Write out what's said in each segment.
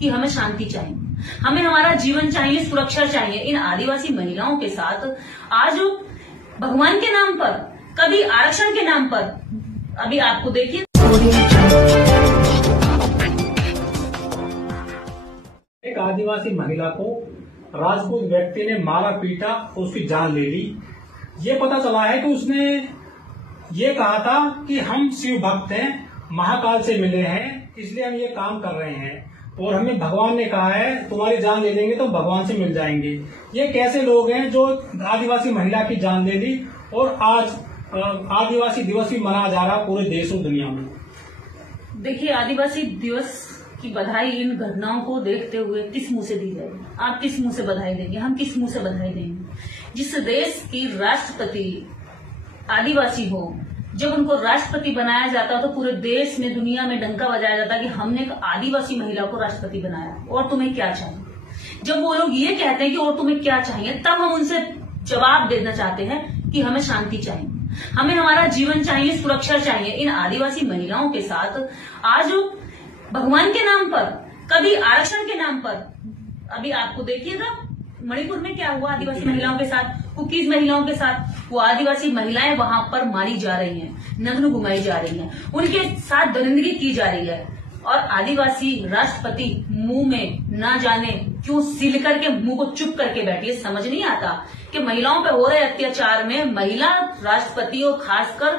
कि हमें शांति चाहिए, हमें हमारा जीवन चाहिए, सुरक्षा चाहिए। इन आदिवासी महिलाओं के साथ आज भगवान के नाम पर, कभी आरक्षण के नाम पर, अभी आपको देखिए एक आदिवासी महिला को राजपूत व्यक्ति ने मारा पीटा, उसकी जान ले ली। ये पता चला है कि उसने ये कहा था कि हम शिव भक्त हैं, महाकाल से मिले हैं, इसलिए हम ये काम कर रहे हैं और हमें भगवान ने कहा है तुम्हारी जान ले लेंगे तो भगवान से मिल जाएंगे। ये कैसे लोग हैं जो आदिवासी महिला की जान ले ली और आज आदिवासी दिवस भी मनाया जा रहा पूरे देश और दुनिया में। देखिए, आदिवासी दिवस की बधाई इन घटनाओं को देखते हुए किस मुंह से दी जाएगी? आप किस मुंह से बधाई देंगे? हम किस मुंह से बधाई देंगे? जिस देश की राष्ट्रपति आदिवासी हो, जब उनको राष्ट्रपति बनाया जाता तो पूरे देश में, दुनिया में डंका बजाया जाता कि हमने एक आदिवासी महिला को राष्ट्रपति बनाया और तुम्हें क्या चाहिए। जब वो लोग ये कहते हैं कि और तुम्हें क्या चाहिए, तब हम उनसे जवाब देना चाहते हैं कि हमें शांति चाहिए, हमें हमारा जीवन चाहिए, सुरक्षा चाहिए। इन आदिवासी महिलाओं के साथ आज भगवान के नाम पर, कभी आरक्षण के नाम पर, अभी आपको देखिएगा मणिपुर में क्या हुआ आदिवासी महिलाओं के साथ, कुकीज महिलाओं के साथ। वो आदिवासी महिलाएं वहां पर मारी जा रही हैं, नग्न घुमाई जा रही हैं, उनके साथ दरिंदगी की जा रही है। और आदिवासी राष्ट्रपति मुंह में ना जाने क्यों सील करके मुंह को चुप करके बैठी है। समझ नहीं आता कि महिलाओं पे हो रहे अत्याचार में महिला राष्ट्रपति और खासकर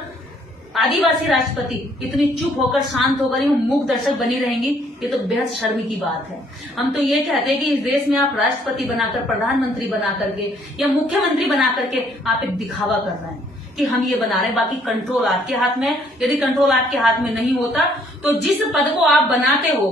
आदिवासी राष्ट्रपति इतनी चुप होकर, शांत होकर, मूक दर्शक बनी रहेंगी। ये तो बेहद शर्म की बात है। हम तो ये कहते हैं कि इस देश में आप राष्ट्रपति बनाकर, प्रधानमंत्री बना करके या मुख्यमंत्री बना करके आप एक दिखावा कर रहे हैं कि हम ये बना रहे हैं, बाकी कंट्रोल आपके हाथ में। यदि कंट्रोल आपके हाथ में नहीं होता तो जिस पद को आप बनाते हो,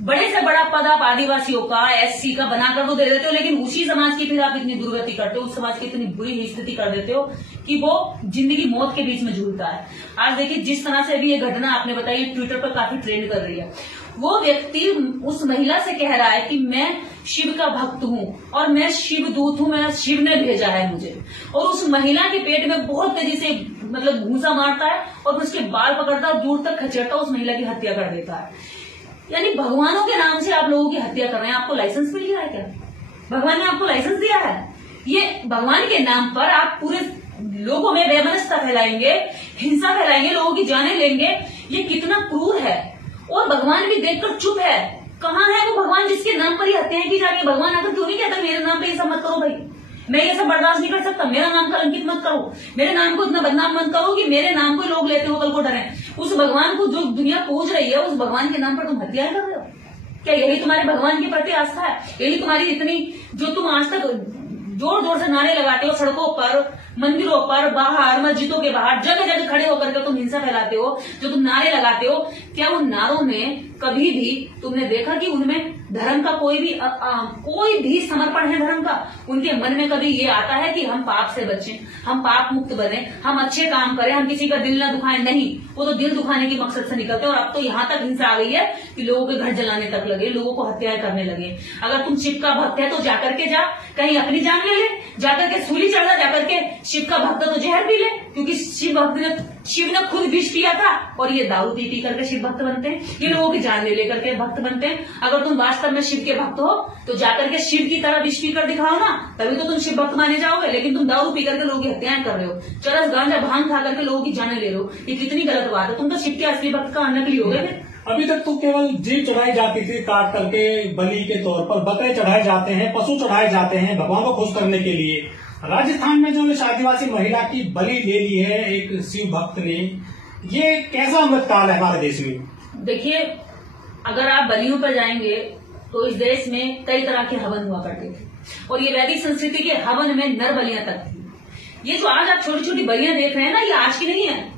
बड़े से बड़ा पद आप आदिवासियों का, एससी का बनाकर वो दे देते हो, लेकिन उसी समाज की फिर आप इतनी दुर्गति करते हो, उस समाज की इतनी बुरी स्थिति कर देते हो कि वो जिंदगी मौत के बीच में झूलता है। आज देखिए जिस तरह से अभी ये घटना आपने बताई, ट्विटर पर काफी ट्रेंड कर रही है। वो व्यक्ति उस महिला से कह रहा है कि मैं शिव का भक्त हूँ और मैं शिव दूत हूँ, मैं शिव ने भेजा है मुझे। और उस महिला के पेट में बहुत तेजी से मतलब घूंसा मारता है और उसके बाल पकड़ता है, दूर तक खचेड़ता है, उस महिला की हत्या कर देता है। यानी भगवानों के नाम से आप लोगों की हत्या कर रहे हैं। आपको लाइसेंस मिल गया है क्या? भगवान ने आपको लाइसेंस दिया है? ये भगवान के नाम पर आप पूरे लोगों में वैमनस्यता फैलाएंगे, हिंसा फैलाएंगे, लोगों की जानें लेंगे। ये कितना क्रूर है। और भगवान भी देखकर चुप है। कहाँ है वो भगवान जिसके नाम पर ये हत्याएं की जा रही है? भगवान आकर क्यों नहीं कहता मेरे नाम पे ये सब मत करो भाई, मैं ये सब बर्दाश्त नहीं कर सकता, मेरा नाम कलंकित मत करो, मेरे नाम को इतना बदनाम मत करो कि मेरे नाम को लोग लेते हो कल को डरे। उस भगवान को जो दुनिया पूज रही है, उस भगवान के नाम पर तुम हत्याएं कर रहे हो। क्या यही तुम्हारे भगवान के प्रति आस्था है? यही तुम्हारी इतनी, जो तुम आज तक जोर जोर से नारे लगाते हो सड़कों पर, मंदिरों पर, बाहर, मस्जिदों के बाहर, जगह जगह खड़े होकर के तुम हिंसा फैलाते हो, जो तुम नारे लगाते हो, क्या उन नारों में कभी भी तुमने देखा कि उनमें धर्म का कोई भी समर्पण है? धर्म का उनके मन में कभी ये आता है कि हम पाप से बचें, हम पाप मुक्त बने, हम अच्छे काम करें, हम किसी का दिल ना दुखाएं? नहीं, वो तो दिल दुखाने के मकसद से निकलते हैं। और अब तो यहाँ तक हिंसा आ गई है कि लोगों के घर जलाने तक लगे, लोगों को हत्याएं करने लगे। अगर तुम शिव का भक्त है तो जाकर के जा, कहीं अपनी जान ले, जाकर के सूली चढ़ जा, जाकर के शिव का भक्त तो जहर पी ले, क्योंकि शिव ने खुद विष पिया था और ये दारू पी पी करके शिव भक्त बनते हैं, ये लोगों की जान ले लेकर के भक्त बनते हैं। अगर तुम वास्तव में शिव के भक्त हो तो जाकर के शिव की तरह विष पी कर दिखाओ ना, तभी तो तुम शिव भक्त माने जाओगे। लेकिन तुम दारू पी करके लोगों की हत्याएं कर रहे हो, चरस गांजा भांग खा करके लोगों की जाने ले रहे हो। ये कितनी गलत बात है। तुम तो शिव के असली भक्त का नकली हो गए। अभी तक तो केवल जीव चढ़ाई जाती थी काट करके बलि के तौर पर, बकरे चढ़ाए जाते हैं, पशु चढ़ाए जाते हैं भगवान को खुश करने के लिए। राजस्थान में जो इस आदिवासी महिला की बलि ले ली है एक शिव भक्त ने, ये कैसा अमृतकाल है हमारे देश में? देखिए, अगर आप बलियों पर जाएंगे तो इस देश में कई तरह के हवन हुआ करते थे और ये वैदिक संस्कृति के हवन में नर बलियां तक थी। ये जो आज आप छोटी छोटी बलियां देख रहे हैं ना, ये आज की नहीं है।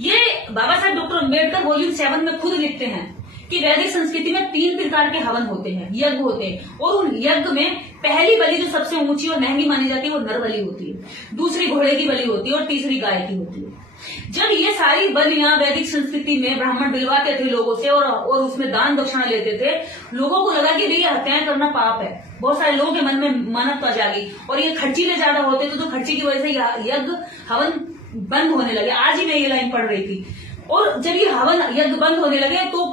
ये बाबा साहब डॉक्टर अम्बेडकर वॉल्यूम 7 में खुद लिखते हैं कि वैदिक संस्कृति में 3 प्रकार के हवन होते हैं, यज्ञ होते हैं। और उन यज्ञ में पहली बलि जो सबसे ऊंची और महंगी मानी जाती है वो नर बलि होती है, दूसरी घोड़े की बलि होती है और तीसरी गाय की होती है। जब ये सारी बलियां वैदिक संस्कृति में ब्राह्मण दिलवाते थे लोगों से और उसमें दान दक्षिणा लेते थे, लोगों को लगा कि भाई ये हत्याएं करना पाप है। बहुत सारे लोगों के मन में मानवता जागी और ये खर्चीले ज्यादा होते थे तो खर्ची की वजह से यज्ञ हवन बंद होने लगे। आज ही मैं ये लाइन पढ़ रही थी। और जब ये हवन यज्ञ बंद होने लगे तो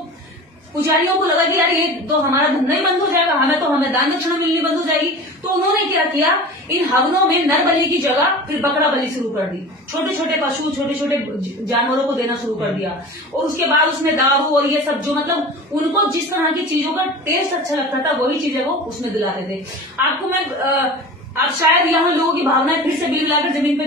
पुजारियों को लगा कि यार ये तो हमारा धंधा ही बंद हो जाएगा, हमें दान दक्षिणा मिलनी बंद हो जाएगी। तो उन्होंने क्या किया, इन हवनों में नर बलि की जगह फिर बकरा बलि शुरू कर दी, छोटे छोटे पशु छोटे छोटे जानवरों को देना शुरू कर दिया। और उसके बाद उसमें दारू और ये सब जो मतलब उनको जिस तरह की चीजों का टेस्ट अच्छा लगता था वही चीजें वो उसमें दिलाते थे। आपको मैं आप शायद यहाँ लोगों की भावनाएं फिर से बिल लाकर जमीन पे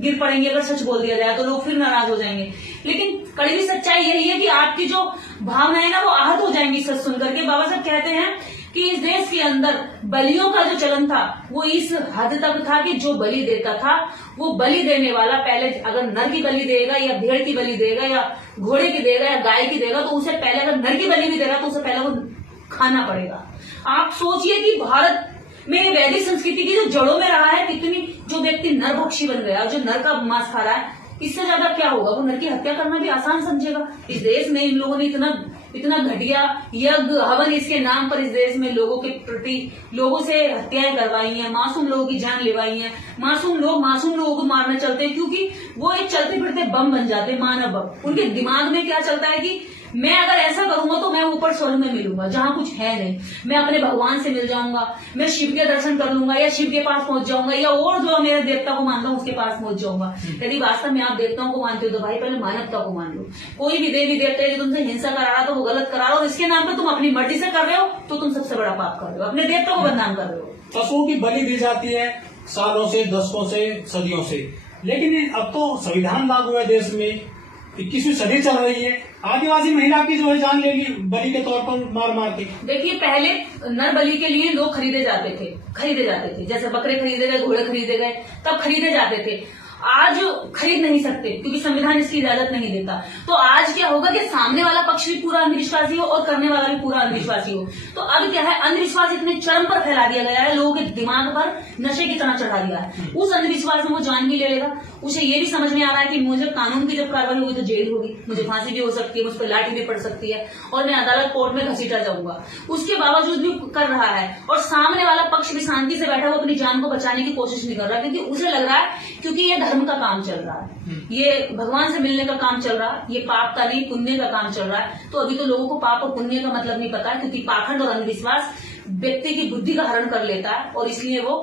गिर पड़ेंगी अगर सच बोल दिया जाए तो लोग फिर नाराज हो जाएंगे। लेकिन कड़वी सच्चाई यही है कि आपकी जो भावनाएं ना वो आहत हो जाएंगी सच सुनकर के। बाबा साहब कहते हैं कि इस देश के अंदर बलियों का जो चलन था वो इस हद तक था कि जो बलि देता था वो बलि देने वाला पहले अगर नर की बलि देगा या भेड़ की बलि देगा या घोड़े की देगा या गाय की देगा तो उसे पहले अगर नर की बलि भी देगा तो उसे पहले वो खाना पड़ेगा। आप सोचिए कि भारत में वैदिक संस्कृति की जो जड़ों में रहा है कितनी जो व्यक्ति नरभक्षी बन गया जो नर का मांस खा रहा है इससे ज्यादा क्या होगा, वो नर की हत्या करना भी आसान समझेगा। इस देश में इन लोगों ने इतना घटिया यज्ञ हवन इसके नाम पर इस देश में लोगों के प्रति लोगों से हत्याएं करवाई हैं, मासूम लोगों की जान लेवाई है। मासूम लोगों को मारने चलते हैं क्योंकि वो एक चलते फिरते बम बन जाते हैं, मानव बम। उनके दिमाग में क्या चलता है कि मैं अगर ऐसा करूंगा तो मैं ऊपर स्वर्ग में मिलूंगा जहां कुछ है नहीं, मैं अपने भगवान से मिल जाऊंगा, मैं शिव के दर्शन कर लूंगा या शिव के पास पहुंच जाऊंगा या और जो मेरे देवता को मानता हूं उसके पास पहुंच जाऊंगा। यदि वास्तव में आप देवताओं को मानते हो तो भाई पहले मानवता को मान लो। कोई भी देवी देवता जो तुमसे हिंसा करा रहा तो वो गलत करा रहा हो, इसके नाम पर तुम अपनी मर्जी से कर रहे हो तो तुम सबसे बड़ा पाप कर रहे हो, अपने देवता को बदनाम कर रहे हो। पशुओं की बलि दी जाती है सालों से, दशकों से, सदियों से, लेकिन अब तो संविधान लागू है देश में, 21वीं सदी चल रही है, आदिवासी महिला की जो है जान ले ली बलि के तौर पर मार मार के। देखिए पहले नर बलि के लिए लोग खरीदे जाते थे, जैसे बकरे खरीदे गए, घोड़े खरीदे गए, तब खरीदे जाते थे। आज खरीद नहीं सकते क्योंकि संविधान इसकी इजाजत नहीं देता। तो आज क्या होगा कि सामने वाला पक्ष भी पूरा अंधविश्वासी हो और करने वाला भी पूरा अंधविश्वासी हो। तो अब क्या है, अंधविश्वास इतने चरम पर फैला दिया गया है, लोगों के दिमाग पर नशे की तरह चढ़ा दिया है। उस अंधविश्वास में वो जान भी ले लेगा, उसे ये भी समझ में आ रहा है कि मुझे कानून की जब कार्रवाई होगी तो जेल होगी, मुझे फांसी भी हो सकती है, मुझ पर लाठी भी पड़ सकती है और मैं अदालत कोर्ट में घसीटा जाऊंगा। उसके बावजूद भी कर रहा है और सामने वाला पक्ष भी शांति से बैठा, वो अपनी जान को बचाने की कोशिश नहीं कर रहा क्योंकि उसे लग रहा है क्योंकि ये धर्म का काम चल रहा है, ये भगवान से मिलने का काम चल रहा है, ये पाप का नहीं पुण्य का काम चल रहा है। तो अभी तो लोगों को पाप और पुण्य का मतलब नहीं पता है क्योंकि पाखंड और अंधविश्वास व्यक्ति की बुद्धि का हरण कर लेता है और इसलिए वो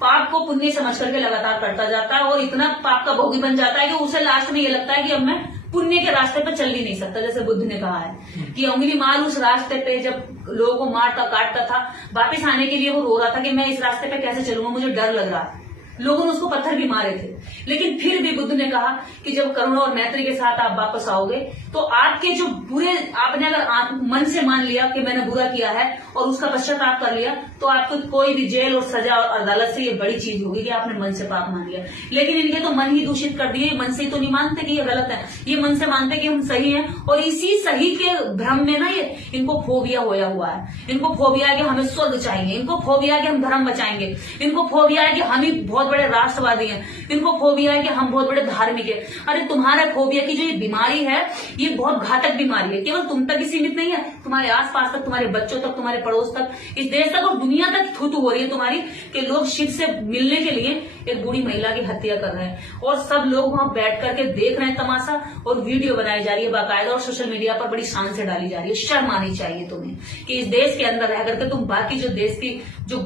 पाप को पुण्य समझ करके लगातार करता जाता है और इतना पाप का भोगी बन जाता है कि उसे लास्ट में ये लगता है कि अब मैं पुण्य के रास्ते पे चल ही नहीं सकता। जैसे बुद्ध ने कहा है कि उंगली मार उस रास्ते पे, जब लोगों को मारता काटता था वापिस आने के लिए वो रो रहा था कि मैं इस रास्ते पे कैसे चलूंगा, मुझे डर लग रहा है। लोगों ने उसको पत्थर भी मारे थे, लेकिन फिर भी बुद्ध ने कहा कि जब करुणा और मैत्री के साथ आप वापस आओगे तो आपके जो बुरे, आपने अगर मन से मान लिया कि मैंने बुरा किया है और उसका पश्चाताप कर लिया तो आपको कोई भी जेल और सजा और अदालत से ये बड़ी चीज होगी कि आपने मन से पाप मान लिया। लेकिन इनके तो मन ही दूषित कर दिए, मन से ही तो नहीं मानते कि ये गलत है, ये मन से मानते कि हम सही हैं और इसी सही के भ्रम में ना ये इनको फोबिया होया हुआ है। इनको फोबिया है कि हमें स्वर्ग चाहिए, इनको फोबिया है कि हम धर्म बचाएंगे, इनको फोबिया है कि हम ही बहुत बड़े राष्ट्रवादी हैं, इनको फोबिया है कि हम बहुत बड़े धार्मिक हैं। अरे तुम्हारे फोबिया की जो ये बीमारी है ये बहुत घातक बीमारी है, केवल तुम तक ही सीमित नहीं है, तुम्हारे आसपास तक, तुम्हारे बच्चों तक, तुम्हारे पड़ोस तक, इस देश तक और दुनिया तक थू-थू हो रही है तुम्हारी कि लोग शिव से मिलने के लिए एक बूढ़ी महिला की हत्या कर रहे हैं और सब लोग वहां बैठ करके देख रहे हैं तमाशा और वीडियो बनाई जा रही है बाकायदा और सोशल मीडिया पर बड़ी शान से डाली जा रही है। शर्म आनी चाहिए तुम्हें कि इस देश के अंदर रह करके तुम बाकी जो देश की जो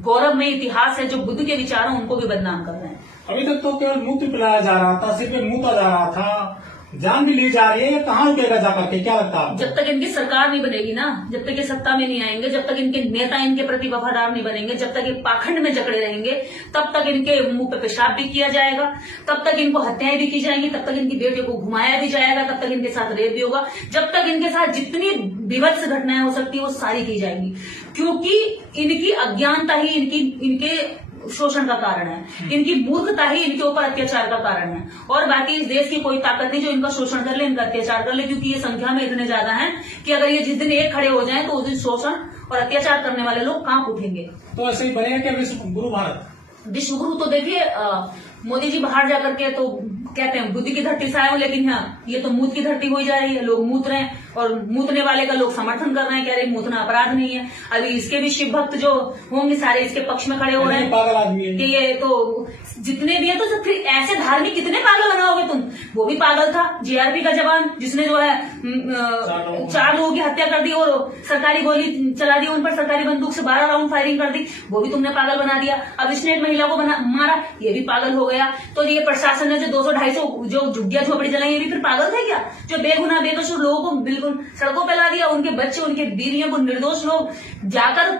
गौरवमय इतिहास है, जो बुद्ध के विचार हैं, उनको भी बदनाम कर रहे हैं। अभी तक तो केवल मूत्र पिलाया जा रहा था, सिर पे मूता जा रहा था, जान भी ली जा रही है, ये कहाँ रुकेगा जाकर के, क्या लगता है? जब तक इनकी सरकार नहीं बनेगी ना, जब तक ये सत्ता में नहीं आएंगे, जब तक इनके नेता इनके प्रति वफादार नहीं बनेंगे, जब तक ये पाखंड में जकड़े रहेंगे, तब तक इनके मुंह पे पेशाब भी किया जाएगा, तब तक इनको हत्याएं भी की जाएंगी, तब तक इनकी बेटियों को घुमाया भी जाएगा, तब तक इनके साथ रेप भी होगा, जब तक इनके साथ जितनी विभत्स घटनाएं हो सकती है वो सारी की जाएंगी क्योंकि इनकी अज्ञानता ही इनके शोषण का कारण है, इनकी मूर्खता ही इनके ऊपर अत्याचार का कारण है और बाकी इस देश की कोई ताकत नहीं जो इनका शोषण कर ले, इनका अत्याचार कर ले क्योंकि ये संख्या में इतने ज्यादा हैं कि अगर ये जिस दिन एक खड़े हो जाएं तो उस दिन शोषण और अत्याचार करने वाले लोग कांप उठेंगे। तो ऐसे ही बनेगा क्या विश्व गुरु भारत? विश्व गुरु तो देखिए मोदी जी बाहर जाकर के तो कहते हैं बुद्धि की धरती से आए हो, लेकिन हाँ ये तो मूत की धरती हो जा रही है, लोग मूत रहे हैं और मूतने वाले का लोग समर्थन कर रहे हैं, कह रहे हैं मूतना अपराध नहीं है। अभी इसके भी शिव भक्त जो होंगे सारे इसके पक्ष में खड़े हो रहे हैं पागल आदमी है कि ये तो जितने भी है, तो फिर ऐसे धार्मिक कितने पागल बनाओगे तुम। वो भी पागल था जीआरपी का जवान जिसने जो है 4 लोगों की हत्या कर दी और सरकारी गोली चला दी उन पर, सरकारी बंदूक से 12 राउंड फायरिंग कर दी, वो भी तुमने पागल बना दिया। अब इसने एक महिला को मारा, ये भी पागल हो गया। तो ये प्रशासन ने जो 200-250 जो झुग्गियां झोपड़ी जलाई, ये भी फिर पागल थे क्या? जो बेगुनाह बेकसूर लोगों को बिल्कुल सड़कों पर ला दिया, उनके बच्चे उनके बीवियों को, निर्दोष लोग जाकर,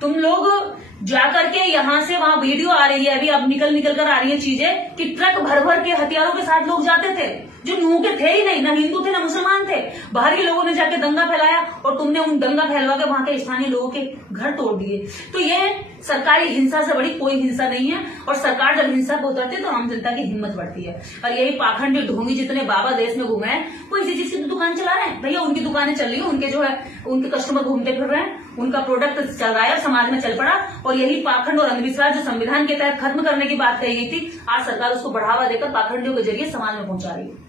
तुम लोग जाकर के यहाँ से वहां वीडियो आ रही है अभी, अब निकल कर आ रही है चीजें कि ट्रक भर भर के हथियारों के साथ लोग जाते थे जो मुंह के थे ही नहीं, ना हिंदू थे ना मुसलमान थे। बाहर के लोगों ने जाके दंगा फैलाया और तुमने उन दंगा फैलवा के वहां के स्थानीय लोगों के घर तोड़ दिए। तो ये सरकारी हिंसा से बड़ी कोई हिंसा नहीं है। और सरकार जब हिंसा को उतरती है तो आम जनता की हिम्मत बढ़ती है। और यही पाखंडी ढोंगी जितने बाबा देश में घूमे हैं, वो इसी चीज की दुकान चला रहे हैं। भैया उनकी दुकानें चल रही है, उनके जो है उनके कस्टमर घूमते फिर रहे हैं, उनका प्रोडक्ट चल रहा है और समाज में चल पड़ा। और यही पाखंड और अंधविश्वास जो संविधान के तहत खत्म करने की बात कही गई थी, आज सरकार उसको बढ़ावा देकर पाखंडियों के जरिए समाज में पहुंचा रही है।